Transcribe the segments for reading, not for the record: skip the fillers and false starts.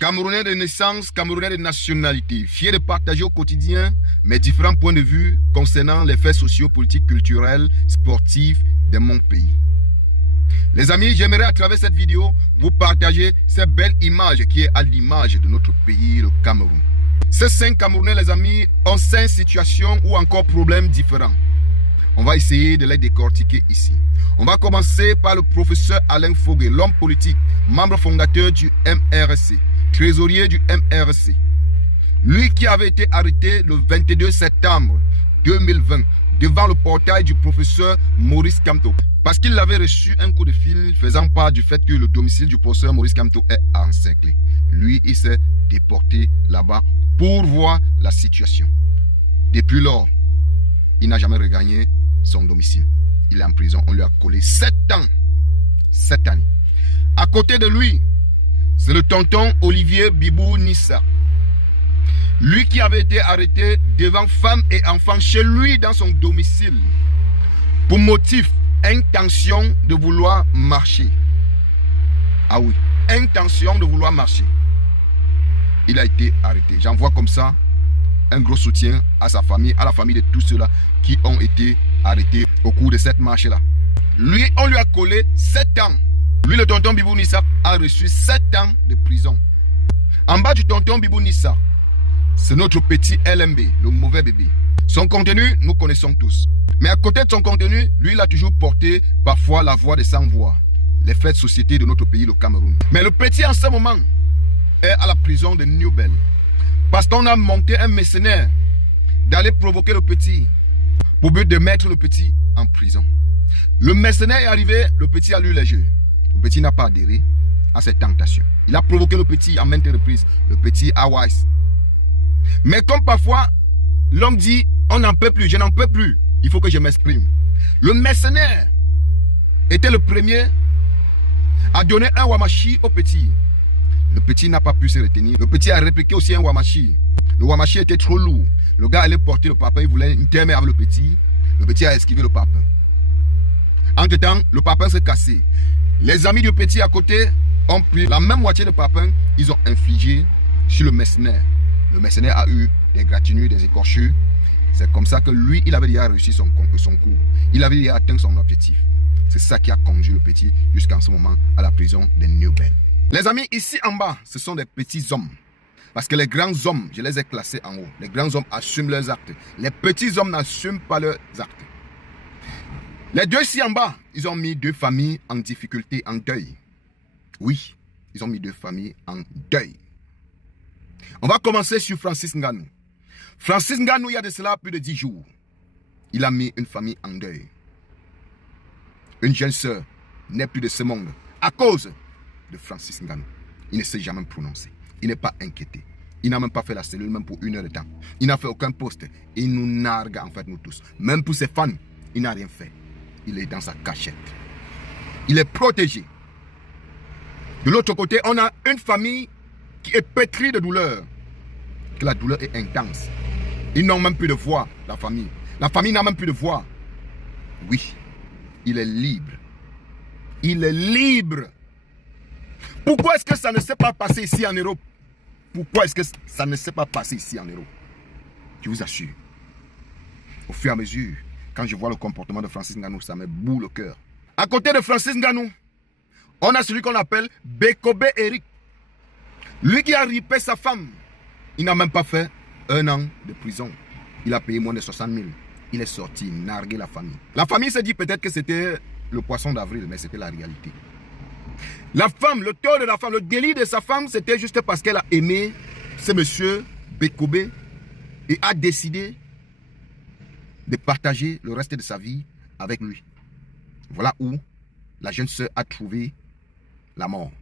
Camerounais de naissance, Camerounais de nationalité, fier de partager au quotidien mes différents points de vue concernant les faits sociaux, politiques, culturels, sportifs de mon pays. Les amis, j'aimerais à travers cette vidéo vous partager cette belle image qui est à l'image de notre pays, le Cameroun. Ces 5 Camerounais, les amis, ont 5 situations ou encore problèmes différents. On va essayer de les décortiquer ici. On va commencer par le professeur Alain Fogué, l'homme politique, membre fondateur du MRC, trésorier du MRC. Lui qui avait été arrêté le 22 septembre 2020 devant le portail du professeur Maurice Kamto. Parce qu'il avait reçu un coup de fil faisant part du fait que le domicile du professeur Maurice Kamto est encerclé. Lui, il s'est déporté là-bas pour voir la situation. Depuis lors, il n'a jamais regagné son domicile. Il est en prison. On lui a collé 7 ans. 7 années. À côté de lui, c'est le tonton Olivier Bibou Nissa. Lui qui avait été arrêté devant femme et enfants chez lui dans son domicile. Pour motif, intention de vouloir marcher. Ah oui, intention de vouloir marcher. Il a été arrêté. J'envoie comme ça un gros soutien à sa famille, à la famille de tous ceux-là qui ont été arrêtés au cours de cette marche-là. Lui, on lui a collé 7 ans. Lui, le tonton Bibou Nissa, a reçu 7 ans de prison. En bas du tonton Bibou Nissa, c'est notre petit LMB, le mauvais bébé. Son contenu, nous connaissons tous. Mais à côté de son contenu, lui, il a toujours porté parfois la voix des sans-voix. Les faits de société de notre pays, le Cameroun. Mais le petit, en ce moment, est à la prison de New Bell. Parce qu'on a monté un mercenaire d'aller provoquer le petit pour but de mettre le petit en prison. Le mercenaire est arrivé, le petit a lu les jeux. Le petit n'a pas adhéré à cette tentation. Il a provoqué le petit en maintes reprises. Le petit a wise. Mais comme parfois, l'homme dit, on n'en peut plus, je n'en peux plus. Il faut que je m'exprime. Le mercenaire était le premier à donner un wamashi au petit. Le petit n'a pas pu se retenir. Le petit a répliqué aussi un wamashi. Le wamashi était trop lourd. Le gars allait porter le papin, il voulait intermer avec le petit. Le petit a esquivé le papin. Entre-temps, le papin s'est cassé. Les amis du petit à côté ont pris la même moitié de papin. Ils ont infligé sur le mercenaire. Le mercenaire a eu des gratignures, des écorchures. C'est comme ça que lui, il avait déjà réussi son cours. Il avait déjà atteint son objectif. C'est ça qui a conduit le petit jusqu'en ce moment à la prison de New Bell. Les amis, ici en bas, ce sont des petits hommes. Parce que les grands hommes, je les ai classés en haut. Les grands hommes assument leurs actes. Les petits hommes n'assument pas leurs actes. Les deux ici en bas, ils ont mis 2 familles en difficulté, en deuil. Oui, ils ont mis 2 familles en deuil. On va commencer sur Francis Ngannou. Francis Ngannou, il y a de cela plus de 10 jours, il a mis une famille en deuil. Une jeune sœur n'est plus de ce monde à cause de Francis Ngannou. Il ne s'est jamais prononcé. Il n'est pas inquiété. Il n'a même pas fait la cellule, même pour 1 heure de temps. Il n'a fait aucun poste. Il nous nargue, en fait, nous tous. Même pour ses fans, il n'a rien fait. Il est dans sa cachette. Il est protégé. De l'autre côté, on a une famille qui est pétrie de douleur. Que la douleur est intense. Ils n'ont même plus de voix, la famille. La famille n'a même plus de voix. Oui, il est libre. Il est libre. Pourquoi est-ce que ça ne s'est pas passé ici en Europe? Pourquoi est-ce que ça ne s'est pas passé ici en Europe? Je vous assure. Au fur et à mesure, quand je vois le comportement de Francis Ngannou, ça me boue le cœur. À côté de Francis Ngannou, on a celui qu'on appelle Bekobe Eric. Lui qui a ripé sa femme. Il n'a même pas fait 1 an de prison. Il a payé moins de 60 000. Il est sorti, nargué la famille. La famille s'est dit peut-être que c'était le poisson d'avril, mais c'était la réalité. La femme, le tort de la femme, le délit de sa femme, c'était juste parce qu'elle a aimé ce monsieur Bekobe et a décidé de partager le reste de sa vie avec lui. Voilà où la jeune sœur a trouvé la mort.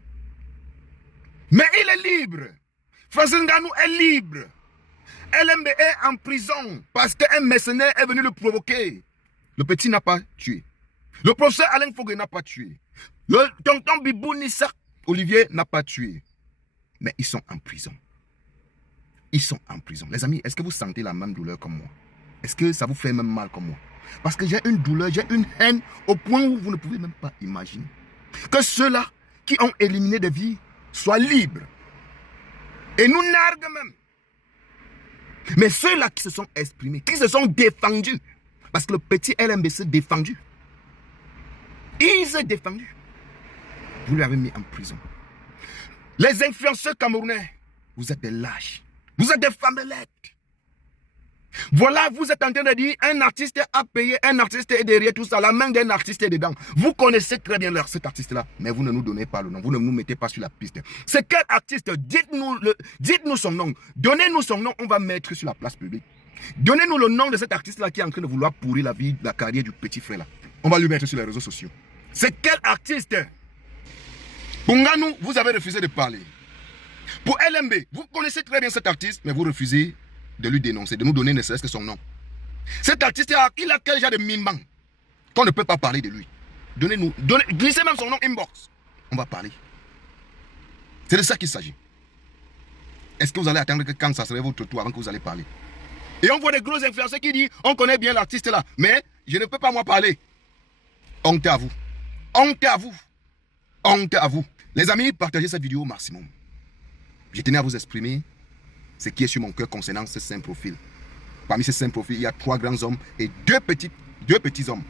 Mais il est libre. Francis Ngannou est libre. LMB est en prison parce qu'un mercenaire est venu le provoquer. Le petit n'a pas tué. Le professeur Alain Fogué n'a pas tué. Le tonton Bibou Nissa Olivier n'a pas tué. Mais ils sont en prison. Ils sont en prison. Les amis, est-ce que vous sentez la même douleur comme moi? Est-ce que ça vous fait même mal comme moi? Parce que j'ai une douleur, j'ai une haine au point où vous ne pouvez même pas imaginer. Que ceux-là qui ont éliminé des vies soient libres. Et nous narguent même. Mais ceux-là qui se sont exprimés, qui se sont défendus, parce que le petit LMB s'est défendu. Il s'est défendu. Vous l'avez mis en prison. Les influenceurs camerounais, vous êtes des lâches. Vous êtes des femmes de lettres. Voilà, vous êtes en train de dire un artiste a payé, un artiste est derrière tout ça, la main d'un artiste est dedans. Vous connaissez très bien cet artiste-là, mais vous ne nous donnez pas le nom, vous ne nous mettez pas sur la piste. C'est quel artiste? Dites-nous son nom. Donnez-nous son nom, on va mettre sur la place publique. Donnez-nous le nom de cet artiste-là qui est en train de vouloir pourrir la vie, la carrière du petit frère là. On va lui mettre sur les réseaux sociaux. C'est quel artiste? Pour Nganou, vous avez refusé de parler. Pour LMB, vous connaissez très bien cet artiste, mais vous refusez de lui dénoncer, de nous donner ne serait-ce que son nom. Cet artiste, il a quel genre de mimban qu'on ne peut pas parler de lui. Donnez-nous, glissez même son nom inbox. On va parler. C'est de ça qu'il s'agit. Est-ce que vous allez attendre que quand ça serait votre tour avant que vous allez parler? Et on voit des gros influenceurs qui disent, on connaît bien l'artiste là, mais je ne peux pas moi parler. Honte à vous. Honte à vous. Honte à vous. Les amis, partagez cette vidéo au maximum. Je tenais à vous exprimer ce qui est sur mon cœur concernant ces 5 profils. Parmi ces 5 profils, il y a 3 grands hommes et 2 petits hommes.